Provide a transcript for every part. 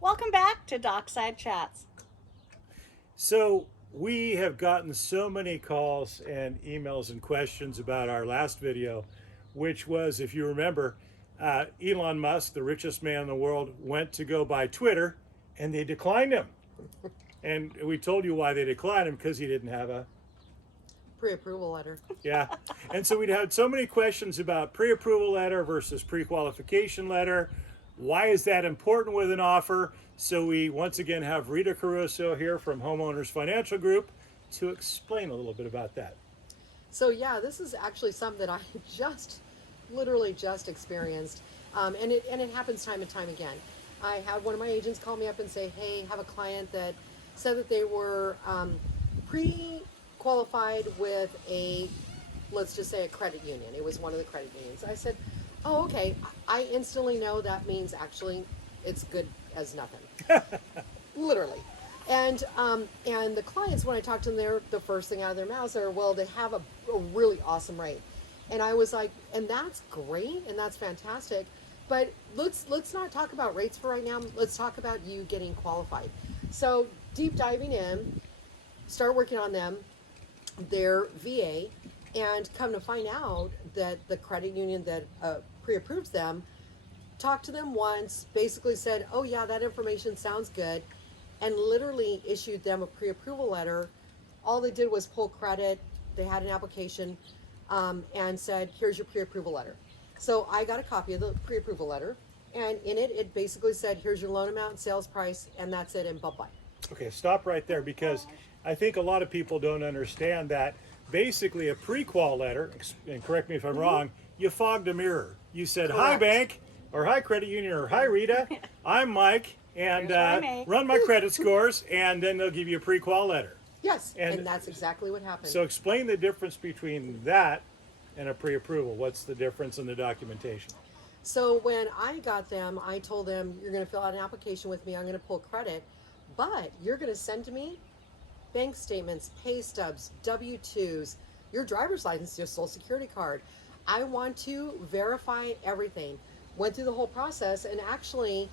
Welcome back to Dockside Chats. So we have gotten so many calls and emails and questions about our last video, which was, if you remember, Elon Musk, the richest man in the world, went to go buy Twitter and they declined him. And we told you why they declined him, because he didn't have a Pre-approval letter. yeah. And so we'd had so many questions about pre-approval letter versus pre-qualification letter. Why is that important with an offer? So we once again have Rita Caruso here from Homeowners Financial Group to explain a little bit about that. So yeah, this is actually something that I literally just experienced, and it happens time and time again. I had one of my agents call me up and say, "Hey, I have a client that said that they were pre-qualified with let's just say a credit union. It was one of the credit unions." I said, "Oh, okay." I instantly know that means actually it's good as nothing, literally. And the clients, when I talk to them, the first thing out of their mouths are, "Well, they have a really awesome rate." And I was like, and that's great, and that's fantastic, but let's not talk about rates for right now. Let's talk about you getting qualified. So deep diving in, start working on them, their VA, and come to find out that the credit union that pre-approves them talked to them once, basically said, "Oh yeah, that information sounds good," and literally issued them a pre-approval letter. All they did was pull credit. They had an application, and said, "Here's your pre-approval letter." So I got a copy of the pre-approval letter, and in it, it basically said, "Here's your loan amount and sales price," and that's it, and bye-bye. Okay, stop right there, because I think a lot of people don't understand that basically a pre-qual letter, and correct me if I'm wrong, you fogged a mirror. You said, "Hi, Correct. bank," or "Hi, credit union," or "Hi, Rita, I'm Mike, and Here's what I make." run my credit scores," and then they'll give you a pre-qual letter. Yes, And- and that's exactly what happened. So explain the difference between that and a pre-approval. What's the difference in the documentation? So when I got them, I told them, "You're going to fill out an application with me. I'm going to pull credit, but you're going to send to me bank statements, pay stubs, W-2s, your driver's license, your social security card. I want to verify everything." Went through the whole process, and actually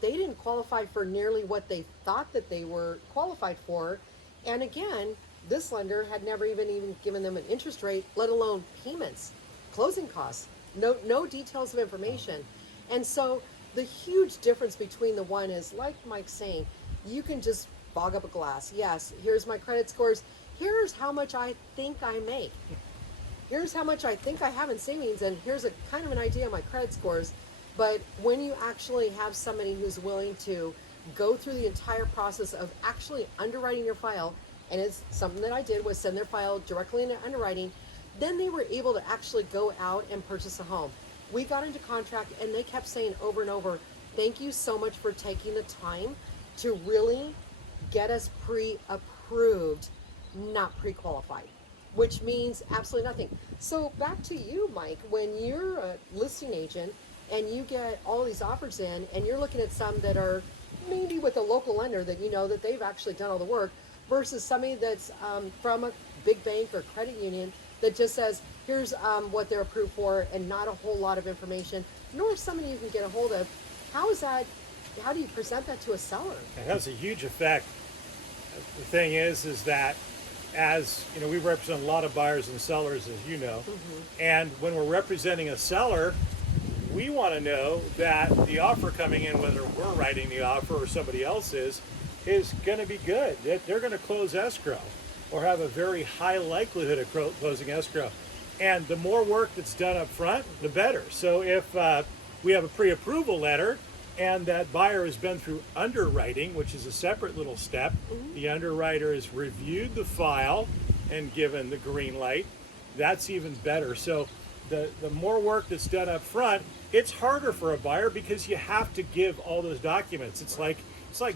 they didn't qualify for nearly what they thought that they were qualified for. And again, this lender had never even given them an interest rate, let alone payments, closing costs, no details of information. And so the huge difference between the one is, like Mike's saying, you can just fog up a glass. Yes, here's my credit scores. Here's how much I think I make. Here's how much I think I have in savings, and here's a kind of an idea of my credit scores. But when you actually have somebody who's willing to go through the entire process of actually underwriting your file, and it's something that I did, was send their file directly into underwriting, then they were able to actually go out and purchase a home. We got into contract, and they kept saying over and over, "Thank you so much for taking the time to really get us pre-approved, not pre-qualified," which means absolutely nothing. So back to you, Mike, when you're a listing agent and you get all these offers in, and you're looking at some that are maybe with a local lender that you know that they've actually done all the work, versus somebody that's from a big bank or credit union that just says, "Here's what they're approved for," and not a whole lot of information, nor somebody you can get a hold of. How do you present that to a seller? It has a huge effect. The thing is that, as you know, we represent a lot of buyers and sellers, as you know, and when we're representing a seller, we want to know that the offer coming in, whether we're writing the offer or somebody else is going to be good, that they're going to close escrow or have a very high likelihood of closing escrow. And the more work that's done up front, the better. So if we have a pre-approval letter and that buyer has been through underwriting, which is a separate little step, the underwriter has reviewed the file and given the green light, that's even better. So the more work that's done up front, it's harder for a buyer because you have to give all those documents. It's like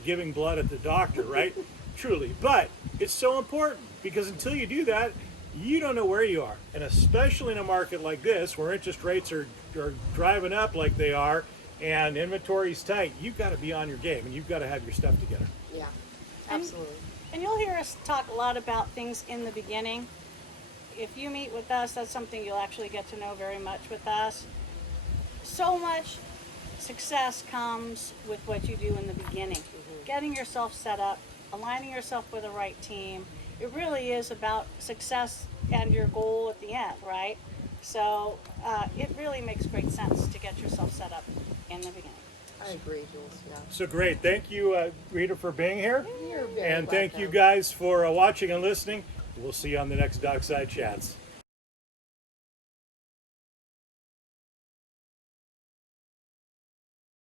giving blood at the doctor, right? Truly. But it's so important, because until you do that, you don't know where you are. And especially in a market like this, where interest rates are driving up like they are and inventory's tight, you've got to be on your game and you've got to have your stuff together. Yeah, absolutely. And you'll hear us talk a lot about things in the beginning. If you meet with us, that's something you'll actually get to know very much with us. So much success comes with what you do in the beginning. Getting yourself set up, aligning yourself with the right team. It really is about success and your goal at the end, right? So it really makes great sense to get yourself set up in the beginning. I agree, Jules. Yeah. So great. Thank you, Rita, for being here. You're very And thank you welcome. guys for watching and listening. We'll see you on the next Dockside Chats.